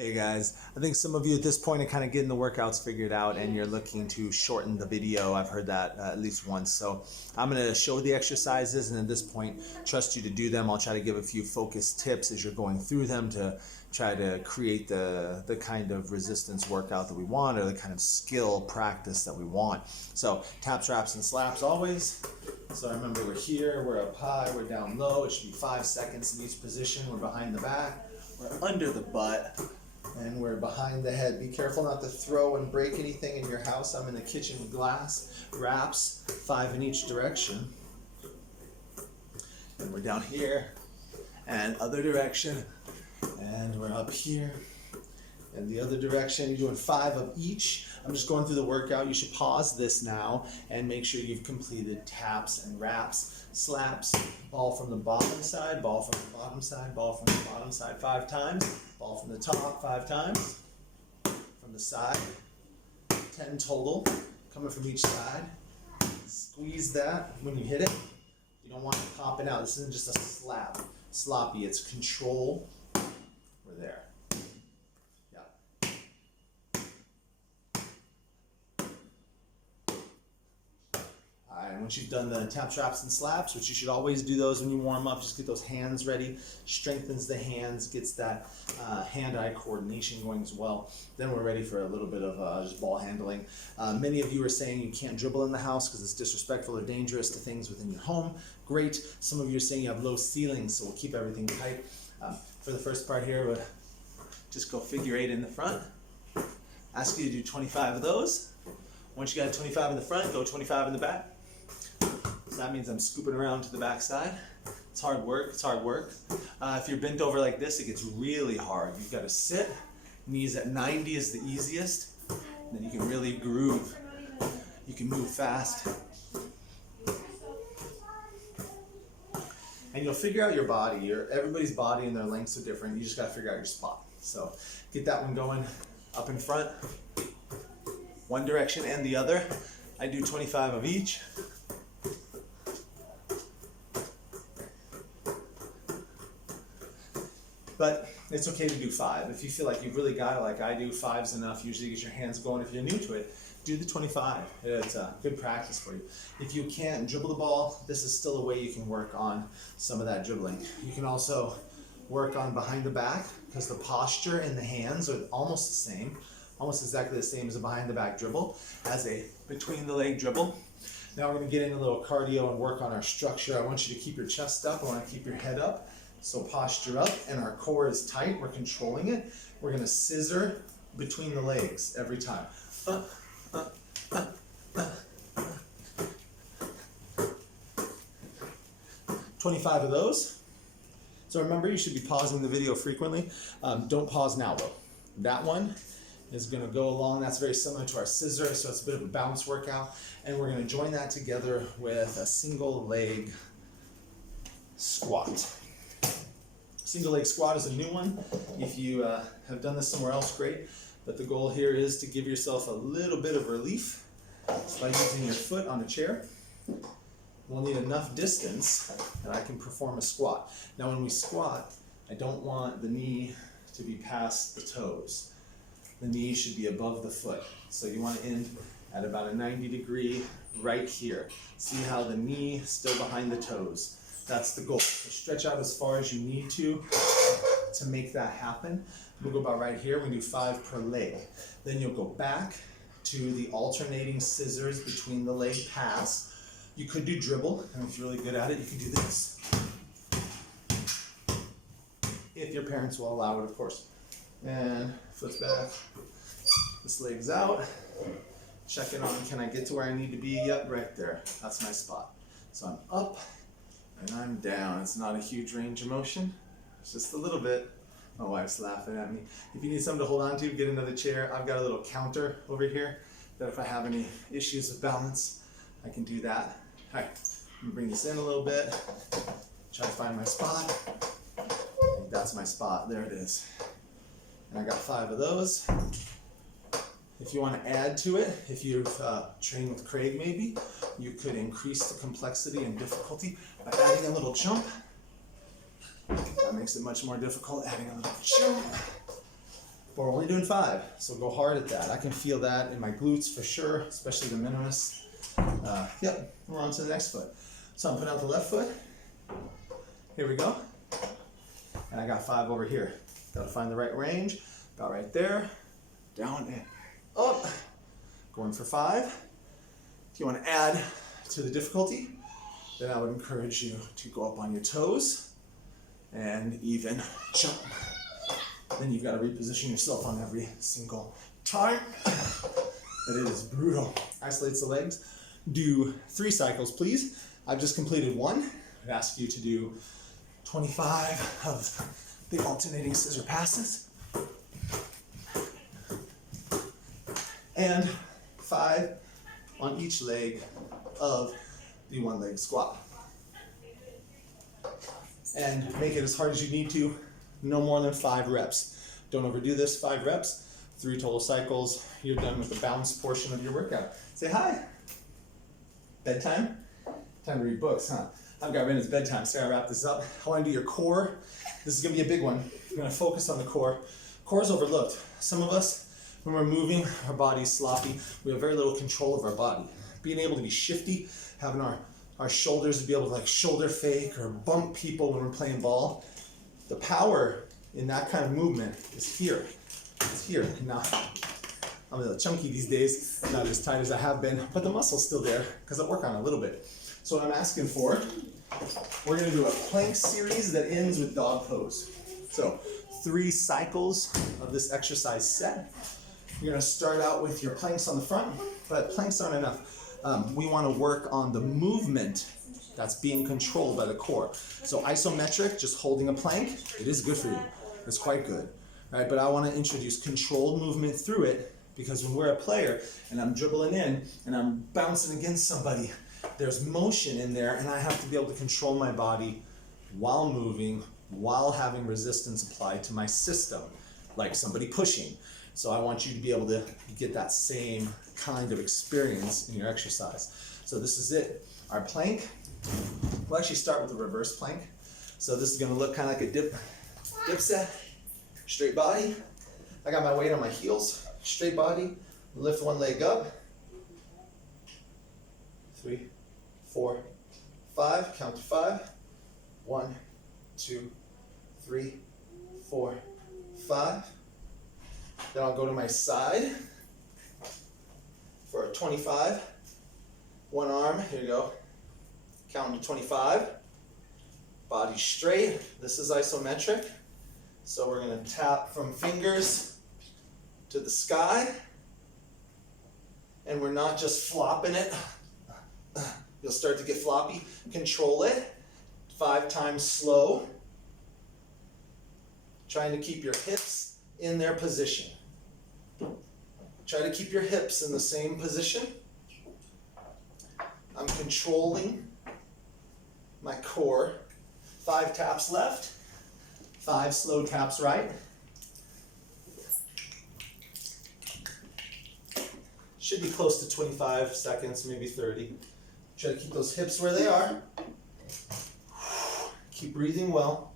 Hey guys, I think some of you at this point are kind of getting the workouts figured out and you're looking to shorten the video. I've heard that at least once. So I'm going to show the exercises and at this point trust you to do them. I'll try to give a few focused tips as you're going through them to try to create the kind of resistance workout that we want, or the kind of skill practice that we want. So taps, wraps, and slaps always. So remember, we're here, we're up high, we're down low. It should be 5 seconds in each position. We're behind the back, we're under the butt, and we're behind the head. Be careful not to throw and break anything in your house. I'm in the kitchen with glass. Wraps, 5 in each direction. And we're down here, and other direction. And we're up here, and the other direction. You're doing 5 of each. I'm just going through the workout. You should pause this now and make sure you've completed taps and wraps, slaps, ball from the bottom side, ball from the bottom side, ball from the bottom side 5 times, ball from the top 5 times, from the side, 10 total, coming from each side. Squeeze that when you hit it. You don't want it popping out. This isn't just a slap, sloppy. It's control. We're there. Yeah. Alright, and once you've done the taps, wraps, and slaps, which you should always do those when you warm up, just get those hands ready, strengthens the hands, gets that hand-eye coordination going as well. Then we're ready for a little bit of just ball handling. Many of you are saying you can't dribble in the house because it's disrespectful or dangerous to things within your home. Great. Some of you are saying you have low ceilings, so we'll keep everything tight. For the first part here, we'll just go figure 8 in the front. Ask you to do 25 of those. Once you got 25 in the front, go 25 in the back. So that means I'm scooping around to the back side. It's hard work, it's hard work. If you're bent over like this, it gets really hard. You've got to sit, knees at 90 is the easiest. And then you can really groove. You can move fast. And you'll figure out your body. Everybody's body and their lengths are different. You just got to figure out your spot. So get that one going up in front. One direction and the other. I do 25 of each. But it's okay to do 5. If you feel like you've really got it like I do, 5's enough. Usually get your hands going. If you're new to it, do the 25. It's a good practice for you. If you can't dribble the ball, this is still a way you can work on some of that dribbling. You can also work on behind the back because the posture and the hands are almost the same, almost exactly the same as a behind the back dribble, as a between the leg dribble. Now we're going to get in a little cardio and work on our structure. I want you to keep your chest up. I want to keep your head up. So posture up and our core is tight. We're controlling it. We're going to scissor between the legs every time. 25 of those. So remember, you should be pausing the video frequently. Don't pause now though. That one is going to go along. That's very similar to our scissor, so it's a bit of a bounce workout. And we're going to join that together with a single leg squat. Single leg squat is a new one. If you have done this somewhere else, great. But the goal here is to give yourself a little bit of relief by using your foot on a chair. We'll need enough distance that I can perform a squat. Now when we squat, I don't want the knee to be past the toes. The knee should be above the foot. So you want to end at about a 90 degree right here. See how the knee is still behind the toes. That's the goal. So stretch out as far as you need to make that happen. We'll go about right here. We do 5 per leg. Then you'll go back to the alternating scissors between the leg pass. You could do dribble, and if you're really good at it, you can do this. If your parents will allow it, of course. And foot's back. This leg's out. Check it on, can I get to where I need to be? Yep, right there. That's my spot. So I'm up, and I'm down. It's not a huge range of motion. It's just a little bit. My wife's laughing at me. If you need something to hold on to, get another chair. I've got a little counter over here that if I have any issues with balance, I can do that. All right, I'm gonna bring this in a little bit. Try to find my spot. I think that's my spot. There it is. And I got 5 of those. If you want to add to it, if you've trained with Craig maybe, you could increase the complexity and difficulty by adding a little jump. That makes it much more difficult, adding a little jump. But we're only doing 5, so go hard at that. I can feel that in my glutes for sure, especially the minimus. Yep, we're on to the next foot. So I'm putting out the left foot. Here we go. And I got 5 over here. Gotta find the right range. About right there. Down and up. Going for 5. If you want to add to the difficulty, then I would encourage you to go up on your toes and even jump. Then you've got to reposition yourself on every single time. But it is brutal. Isolates the legs. Do 3 cycles, please. I've just completed 1. I'd ask you to do 25 of the alternating scissor passes. And 5 on each leg of the 1-leg squat. And make it as hard as you need to, no more than 5 reps. Don't overdo this, 5 reps, 3 total cycles, you're done with the bounce portion of your workout. Say hi. Bedtime? Time to read books, huh? I've got Rena's bedtime, so I wrap this up. I want to do your core. This is going to be a big one. You're going to focus on the core. Core is overlooked. Some of us, when we're moving, our body's sloppy. We have very little control of our body. Being able to be shifty, having our shoulders to be able to like shoulder fake or bump people when we're playing ball. The power in that kind of movement is here. It's here. Now, I'm a little chunky these days, not as tight as I have been, but the muscle's still there because I work on it a little bit. So what I'm asking for, we're going to do a plank series that ends with dog pose. So 3 cycles of this exercise set. You're going to start out with your planks on the front, but planks aren't enough. We want to work on the movement that's being controlled by the core. So isometric, just holding a plank, it is good for you. It's quite good, right? But I want to introduce controlled movement through it because when we're a player and I'm dribbling in and I'm bouncing against somebody, there's motion in there and I have to be able to control my body while moving, while having resistance applied to my system, like somebody pushing. So I want you to be able to get that same kind of experience in your exercise. So this is it. Our plank, we'll actually start with a reverse plank. So this is going to look kind of like a dip set, straight body. I got my weight on my heels, straight body, lift 1 leg up. 3, 4, 5, count to 5. 1, 2, 3, 4, 5. Then I'll go to my side for a 25. 1 arm, here you go. Count to 25. Body straight. This is isometric. So we're going to tap from fingers to the sky. And we're not just flopping it. You'll start to get floppy. Control it. 5 times slow. Trying to keep your hips in their position. Try to keep your hips in the same position. I'm controlling my core. 5 taps left, 5 slow taps right. Should be close to 25 seconds, maybe 30. Try to keep those hips where they are. Keep breathing well.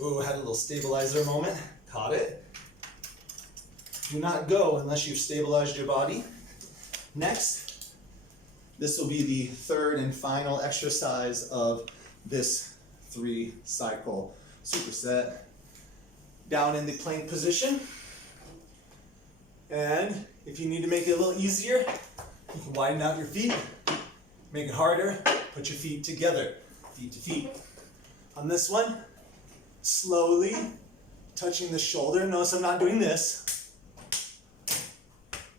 Ooh, had a little stabilizer moment. Caught it. Do not go unless you've stabilized your body. Next, this will be the 3rd and final exercise of this 3-cycle superset. Down in the plank position. And if you need to make it a little easier, you can widen out your feet. Make it harder. Put your feet together, feet to feet. On this one, slowly touching the shoulder. Notice I'm not doing this.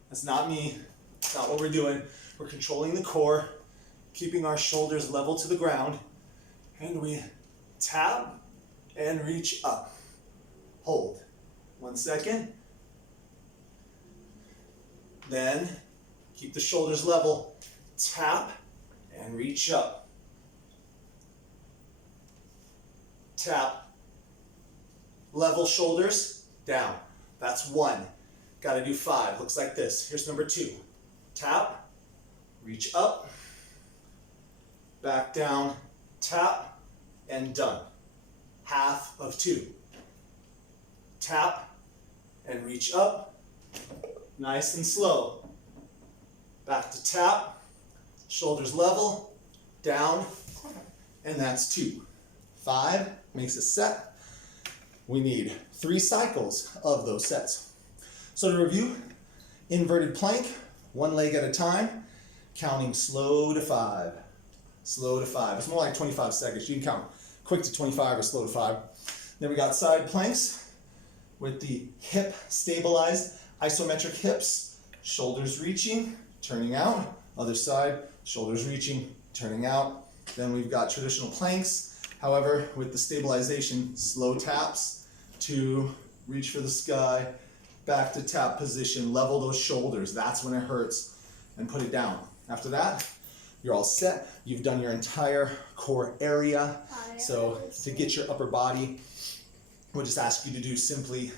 That's not me. That's not what we're doing. We're controlling the core, keeping our shoulders level to the ground, and we tap and reach up. Hold. 1 second. Then keep the shoulders level. Tap and reach up. Tap. Level shoulders, down. That's 1. Got to do 5. Looks like this. Here's number 2. Tap, reach up, back down, tap, and done. Half of 2. Tap and reach up, nice and slow. Back to tap, shoulders level, down, and that's 2. 5 makes a set. We need 3 cycles of those sets. So to review, inverted plank, 1 leg at a time, counting slow to 5. Slow to 5. It's more like 25 seconds. You can count quick to 25 or slow to 5. Then we got side planks with the hip stabilized, isometric hips, shoulders reaching, turning out. Other side, shoulders reaching, turning out. Then we've got traditional planks, however, with the stabilization, slow taps to reach for the sky, back to tap position, level those shoulders. That's when it hurts, and put it down. After that, you're all set. You've done your entire core area. So to get your upper body, we'll just ask you to do simply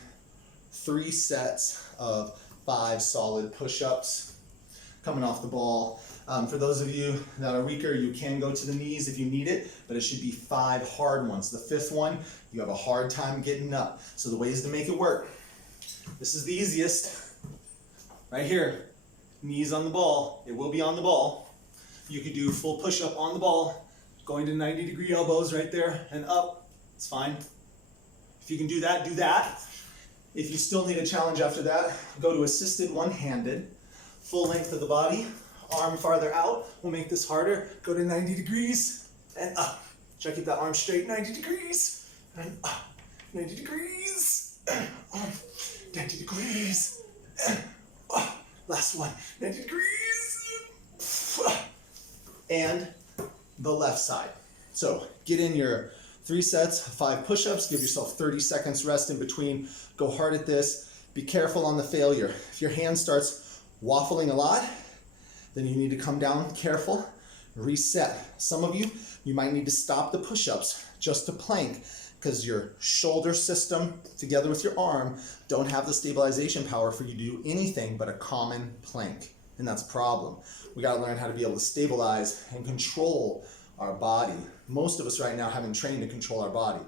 3 sets of 5 solid push-ups coming off the ball. For those of you that are weaker, you can go to the knees if you need it, but it should be 5 hard ones. The 5th one, you have a hard time getting up. So the ways to make it work, this is the easiest. Right here, knees on the ball. It will be on the ball. You could do full push-up on the ball, going to 90-degree elbows right there and up. It's fine. If you can do that, do that. If you still need a challenge after that, go to assisted one-handed, full length of the body, arm farther out. We'll make this harder. Go to 90 degrees and up. Try to keep that arm straight, 90 degrees and up. 90 degrees and up. 90 degrees and up. Last one, 90 degrees. And the left side. So get in your 3 sets, 5 push-ups, give yourself 30 seconds rest in between. Go hard at this. Be careful on the failure. If your hand starts waffling a lot, then you need to come down careful, reset. Some of you, you might need to stop the push-ups just to plank because your shoulder system together with your arm don't have the stabilization power for you to do anything but a common plank. And that's a problem. We gotta learn how to be able to stabilize and control our body. Most of us right now haven't trained to control our body.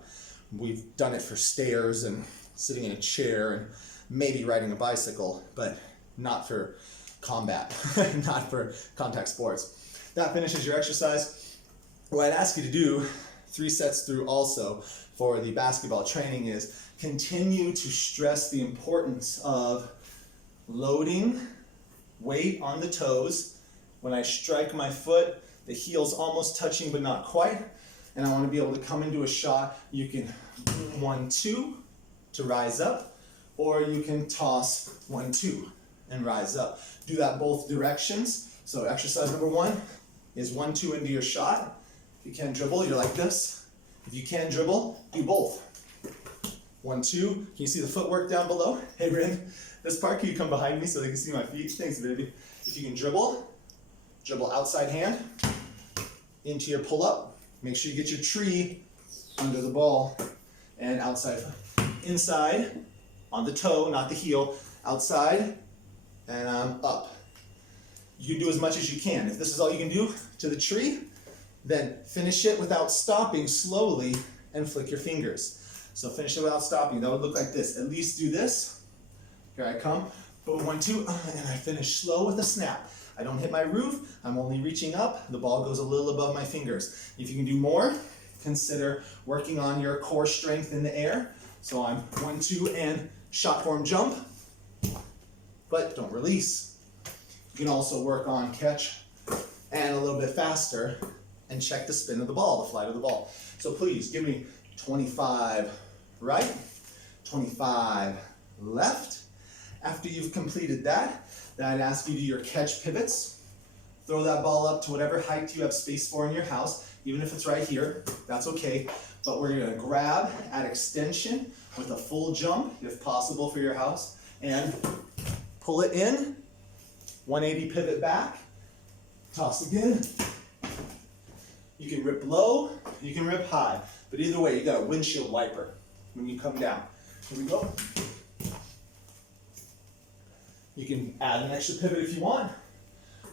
We've done it for stairs and sitting in a chair and maybe riding a bicycle, but not for combat, not for contact sports. That finishes your exercise. What I'd ask you to do 3 sets through also for the basketball training is continue to stress the importance of loading weight on the toes. When I strike my foot, the heel's almost touching but not quite, and I want to be able to come into a shot. You can 1, 2 to rise up, or you can toss 1, 2 and rise up. Do that both directions. So exercise number 1 is 1, 2 into your shot. If you can't dribble, you're like this. If you can dribble, do both. 1, 2. Can you see the footwork down below? Hey, Bryn, this part, can you come behind me so they can see my feet? Thanks, baby. If you can dribble outside hand into your pull-up. Make sure you get your tree under the ball and outside. Inside, on the toe, not the heel. Outside, and up. You can do as much as you can. If this is all you can do to the tree, then finish it without stopping slowly and flick your fingers. So finish it without stopping. That would look like this. At least do this. Here I come. Boom, 1, 2, and I finish slow with a snap. I don't hit my roof. I'm only reaching up. The ball goes a little above my fingers. If you can do more, consider working on your core strength in the air. So I'm 1, 2, and shot form jump, but don't release. You can also work on catch and a little bit faster and check the spin of the ball, the flight of the ball. So please give me 25 right, 25 left. After you've completed that, then I'd ask you to do your catch pivots. Throw that ball up to whatever height you have space for in your house, even if it's right here, that's okay. But we're gonna grab at extension with a full jump, if possible for your house, and pull it in, 180 pivot back, toss again. You can rip low, you can rip high, but either way, you got a windshield wiper when you come down. Here we go. You can add an extra pivot if you want.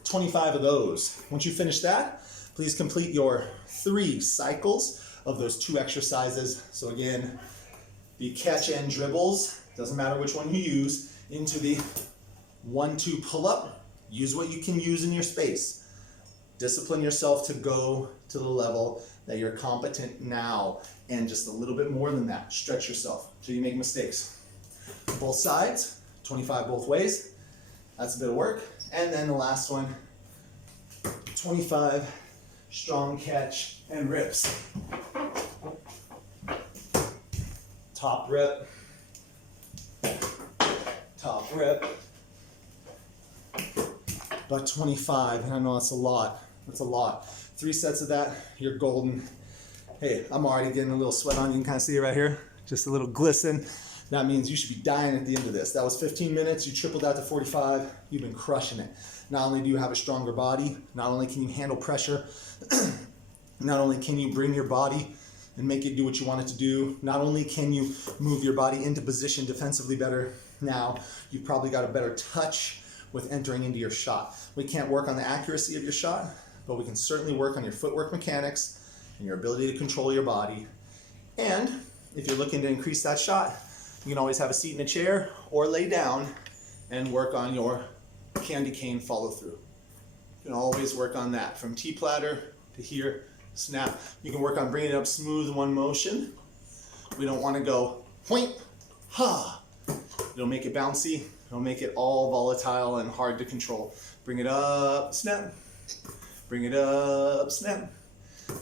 25 of those. Once you finish that, Please complete your 3 cycles of those 2 exercises. So again, the catch and dribbles, doesn't matter which one you use, into the 1-2 pull-up. Use what you can use in your space. Discipline yourself to go to the level that you're competent now, and just a little bit more than that. Stretch yourself till you make mistakes. Both sides, 25 both ways. That's a bit of work. And then the last one, 25 strong catch and rips. Top rip, top rip. About 25, and I know that's a lot. That's a lot. 3 sets of that, you're golden. Hey, I'm already getting a little sweat on. You can kind of see it right here. Just a little glisten. That means you should be dying at the end of this. That was 15 minutes. You tripled that to 45. You've been crushing it. Not only do you have a stronger body, not only can you handle pressure, not only can you bring your body and make it do what you want it to do, not only can you move your body into position defensively better, now you've probably got a better touch with entering into your shot. We can't work on the accuracy of your shot, but we can certainly work on your footwork mechanics and your ability to control your body. And if you're looking to increase that shot, you can always have a seat in a chair or lay down and work on your candy cane follow through. You can always work on that from T-platter to here, snap. You can work on bringing it up smooth in one motion. We don't want to go point, ha. It'll make it bouncy. It'll make it all volatile and hard to control. Bring it up, snap. Bring it up, snap.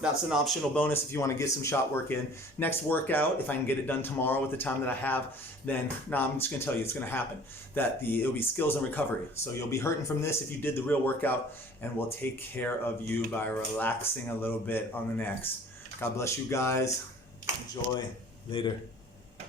That's an optional bonus if you want to get some shot work in. Next workout, if I can get it done tomorrow with the time that I have, then I'm just going to tell you it's going to happen. It'll be skills and recovery. So you'll be hurting from this if you did the real workout, and we'll take care of you by relaxing a little bit on the next. God bless you guys. Enjoy. Later.